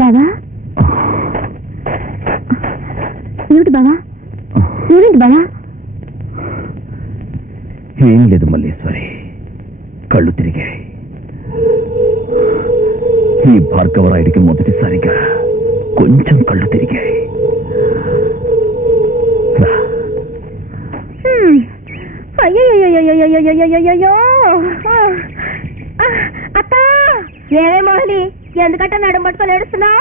బావా? ఏమిటి బావా? ఏమిటి బావా? ఏం లేదు మల్లేశ్వరి. కళ్ళు తిరిగాయి. ఈ భార్గవరాయుడికి మొదటిసారిగా కొంచెం కళ్ళు తిరిగాయి. ఎందుకంటే నడుము పట్టుకొని ఏడుస్తున్నావు?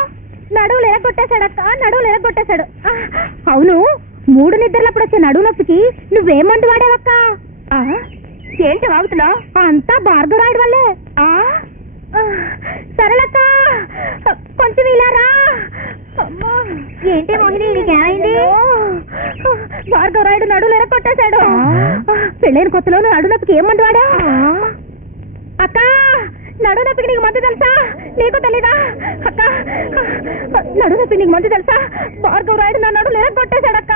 నడువులు ఎరగొట్టేశాడు అక్క నడువులు ఎరగొట్టేశాడు అవును మూడు నిద్రలప్పుడు వచ్చే నడువు నొప్పికి నువ్వేం మందు వాడావక్క? ఏంటి వాగుతున్నావు? అంతా భార్గవరాయుడు వల్లే. సరళక్క కొంచెం ఇలా రా. అమ్మా, ఏంటి మోహిని నీకేమైంది భార్గవరాయుడు నడువులు ఎరగొట్టేశాడు పెళ్ళైన కొత్తలో నువ్వు నడు నొప్పికి ఏం మందు వాడా అక్క నడు నొప్పికి నీకు మందు తెలుసా? నీకు తెలీదా? అక్క నడు నొప్పి నీకు మందు తెలుసా? భార్గవ రాయుడు నా నడు లేక కొట్టేశాడక్క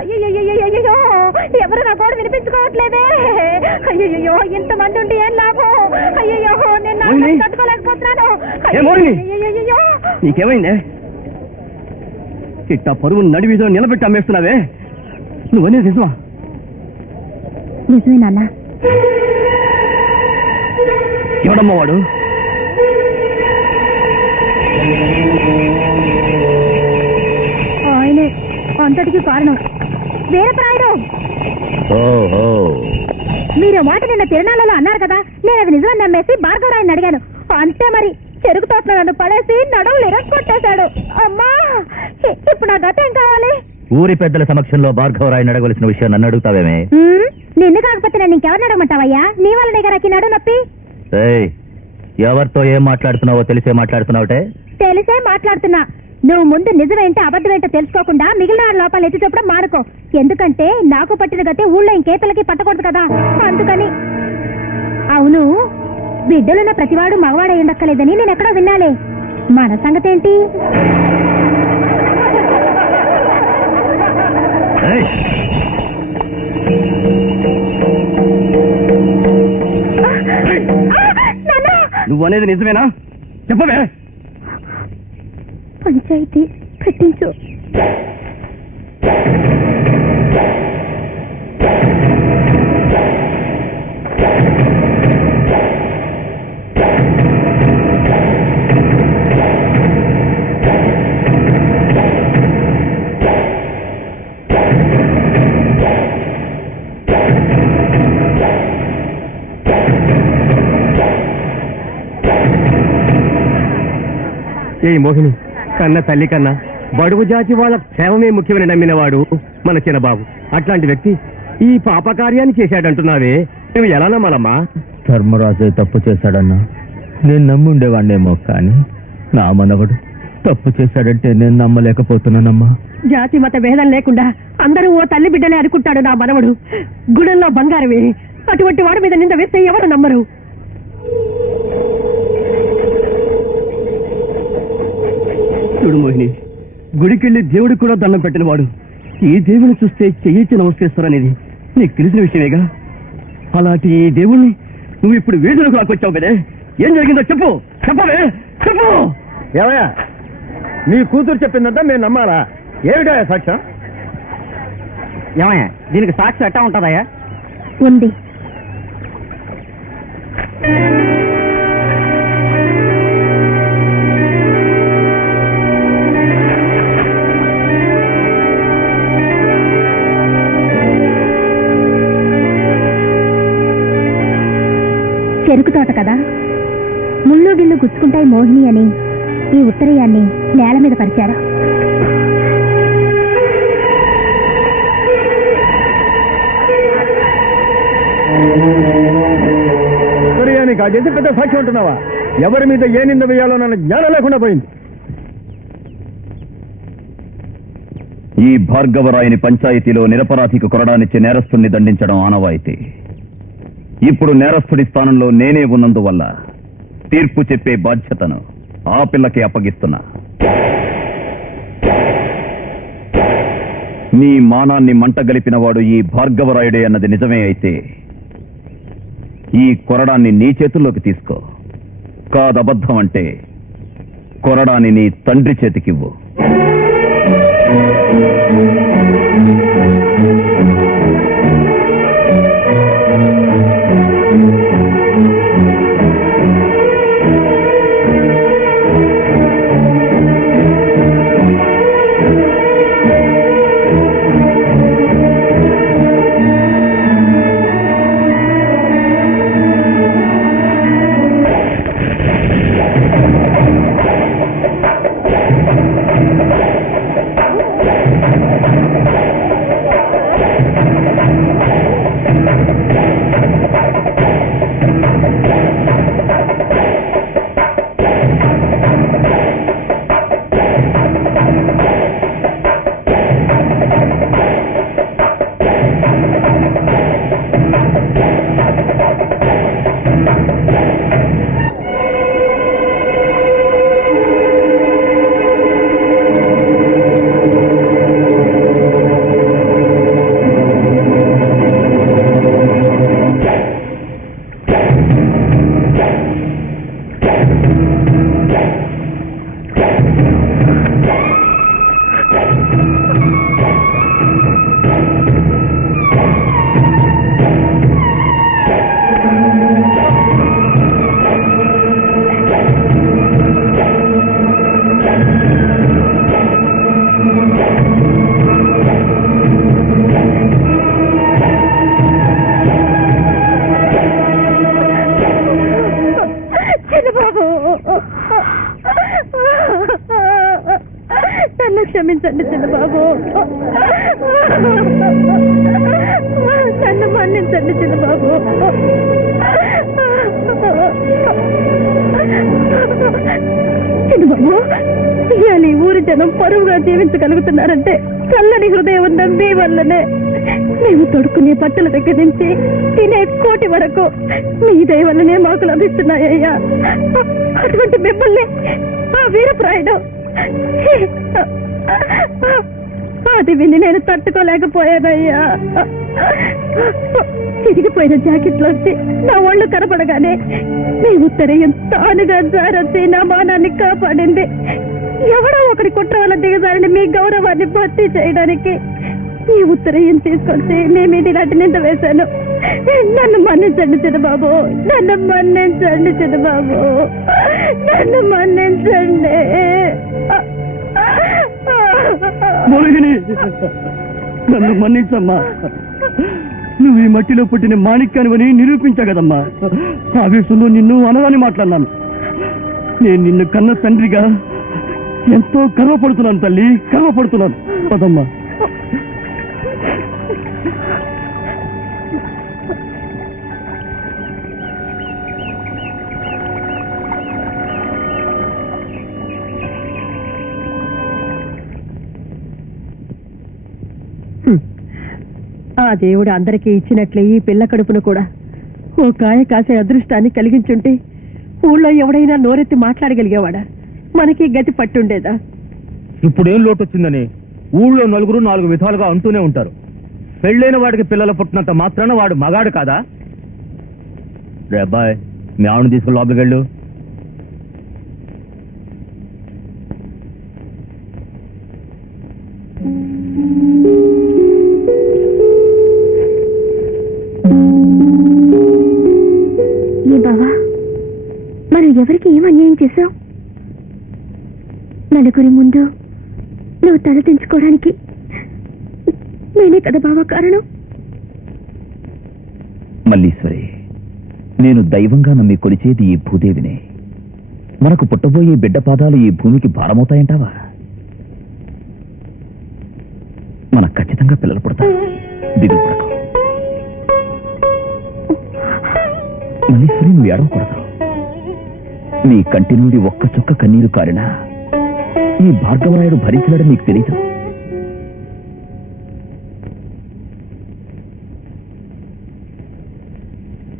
అయ్యయ్యో ఎవరు నా గోడ వినిపించుకోవట్లేదే? అయ్యయ్యో ఇంత మంది ఉండి ఏం లాభం? అయ్యయ్యో నేను తట్టుకోలేకపోతున్నాను. నీకేమైందే? ఇట్టా పరువు నడివీధిలో నిలబెట్టి అమ్మేస్తున్నావే? నువ్వనేది నిజమా? నిజమే నాన్న. ఎవడమ్మా వాడు ఆయనే అంతటికి కారణం. వేరే ప్రాయుడు ఓహో. మీరు మాట నిన్న తిరణాలలో అన్నారు కదా నేను అది నిజమని నమ్మేసి భార్గవరాయని అడిగాను. అంతే మరి చెరుకు తోటలో నన్ను పడేసి నడువులు ఇరగొట్టేశాడు అమ్మా ఇప్పుడు నా గత ఏం కావాలి? ఊరి పెద్దల సమక్షంలో భార్గవరాయని అడగవలసిన విషయం నన్ను అడుగుతావేమే? నిన్ను కాకపోతే నేను ఇంకెవరిని అడగమంటావయ్యా? నీ వల్లనే కదా నడు నొప్పి? ఏయ్ ఎవరితో ఏం మాట్లాడుతున్నావో తెలిసే మాట్లాడుతున్నావుటే? తెలిసే మాట్లాడుతున్నా. నువ్వు ముందు నిజమేంటో అబద్ధమేంటో తెలుసుకోకుండా మిగిలిన వారి లోపాలు ఎత్తి చెప్పడం మానుకో. ఎందుకంటే నాకు పట్టిన గతే ఊళ్ళో ఇంకేతలకి పట్టకూడదు కదా. అందుకని. అవును బిడ్డలున్న ప్రతివాడు మగవాడై ఉండక్కలేదని నేను ఎక్కడో విన్నాలే. మన సంగతేంటి? ఏయ్, నువ్వనేది నిజమేనా చెప్పవే పంచాయతీ కట్టించు Thank you. ఏ మోహిని? కన్న తల్లి కన్నా బడుగు జాతి వాళ్ళ క్షేమమే ముఖ్యమని నమ్మినవాడు మన చిన్నబాబు. అట్లాంటి వ్యక్తి ఈ పాపకార్యాన్ని చేశాడంటున్నావే. మేము ఎలా నమ్మాలమ్మా? ధర్మరాజు తప్పు చేశాడన్నా. నేను నమ్ముండేవాడినేమో కానీ నా మనవడు తప్పు చేశాడంటే నేను నమ్మలేకపోతున్నానమ్మా. జాతి మత భేదం లేకుండా అందరూ ఓ తల్లి బిడ్డలే అనుకుంటాడు నా మనవడు. గుడల్లో బంగారమే. అటువంటి వాడి మీద నింద వేస్తే ఎవరు నమ్మరు? చూడు మోహిని. గుడికెళ్ళి దేవుడికి కూడా దండం పెట్టినవాడు. ఈ దేవుని చూస్తే చెయ్యొచ్చి నమస్కరిస్తారనేది నీకు తెలిసిన విషయమేగా? అలాంటి ఈ దేవుణ్ణి నువ్వు ఇప్పుడు వీధులకు లాక్కొచ్చావు కదే? ఏం జరిగిందో చెప్పు. చెప్పవే. చెప్పు. ఏమయ్యా? నీ కూతురు చెప్పిందంతా మేము నమ్మాలా? ఏమిటా సాక్ష్యం? ఏమయ్యా దీనికి సాక్షి ఎట్టా ఉంటుందయ్యా? ఉంది. గుచ్చుకుంటాయి మోహిని అని ఈ ఉత్తరయాన్ని నేల మీద పరిచారు. పెద్ద సాక్ష్యం ఉంటున్నావా ఎవరి మీద ఏ నింద వేయాలో నన్ను జ్ఞానం లేకుండా పోయింది. ఈ భార్గవరాయని పంచాయతీలో నిరపరాధికి కొరడానిచ్చి నేరస్తుణ్ణి దండించడం ఆనవాయితీ. ఇప్పుడు నేరస్తుడి స్థానంలో నేనే ఉన్నందువల్ల తీర్పు చెప్పే బాధ్యతను ఆ పిల్లకి అప్పగిస్తున్నా. నీ మానాన్ని మంటగలిపినవాడు ఈ భార్గవరాయుడే అన్నది నిజమే అయితే ఈ కొరడాన్ని నీ చేతుల్లోకి తీసుకో. కాదబద్ధం అంటే కొరడాని నీ తండ్రి చేతికివ్వు. నన్ను చిన్నబాబు. నన్ను మన్నించండి చిన్నబాబు. చిన్నబాబు ఇవాళ ఈ ఊరి జనం పరువుగా జీవించగలుగుతున్నారంటే చల్లని హృదయం ఉన్న మీ వల్లనే. మేము తొడుకునే బట్టల దగ్గర నుంచి తినే కోటి వరకు మీ దయ వల్లనే మాకు లభిస్తున్నాయ్యా. అటువంటి మిమ్మల్ని ఆ వీరప్రాయుడు అది విని నేను తట్టుకోలేకపోయానయ్యా. చిరిగిపోయిన జాకెట్లోంచి నా ఒళ్ళు కనపడగానే మీ ఉత్తరయం తానుగా జారొచ్చి నా మానాన్ని కాపాడింది. ఎవడో ఒకటి కుట్ర వల్ల దిగజారని మీ గౌరవాన్ని భర్తీ చేయడానికి ఈ ఉత్తరయం తీసుకొచ్చి మీ మీద ఇలాంటి నింద వేశాను. నన్ను మన్నించండి చిన్నబాబు. నన్ను మన్నించండి చిన్నబాబు. నన్ను మన్నించండి. మోహిని నన్ను మన్నించమ్మా. నువ్వు ఈ మట్టిలో పుట్టిన మాణిక్యానివని నిరూపించగదమ్మా. ఆవేశంలో నిన్ను అనగాని మాట్లాడినాను. నేను నిన్ను కన్న తండ్రిగా ఎంతో గర్వపడుతున్నాను తల్లి గర్వపడుతున్నాను. పదమ్మా. ఆ దేవుడు అందరికీ ఇచ్చినట్లే ఈ పిల్ల కడుపును కూడా. ఓ కాయ కాసే అదృష్టాన్ని కలిగించుంటే ఊళ్ళో ఎవడైనా నోరెత్తి మాట్లాడగలిగేవాడా? మనకి గతి పట్టుండేదా? ఇప్పుడేం లోటు వచ్చిందని ఊళ్ళో నలుగురు నాలుగు విధాలుగా అంటూనే ఉంటారు. పెళ్ళైన వాడికి పిల్లలు పుట్టినంత మాత్రాన వాడు మగాడు కాదా? రే అబ్బాయ్ మీ ఆవిడ తీసుకుని లోపలికెళ్ళు. నలుగురి ముందు నువ్వు తలదించుకోవడానికి నేనే కదా బావా కారణం? మల్లీశ్వరి నేను దైవంగా నమ్మి కొలిచేది ఈ భూదేవినే. మనకు పుట్టబోయే బిడ్డ పాదాలు ఈ భూమికి భారమవుతాయంటావా? మనకు ఖచ్చితంగా పిల్లలు పుడతారు దిగులు పడకు. మల్లీశ్వరి నువ్వు ఏడవకూడదు. నీ కంటి నుండి ఒక్క చుక్క కన్నీరు కారినా ఈ భార్గవరాయుడు భరించలేడని నీకు తెలీదు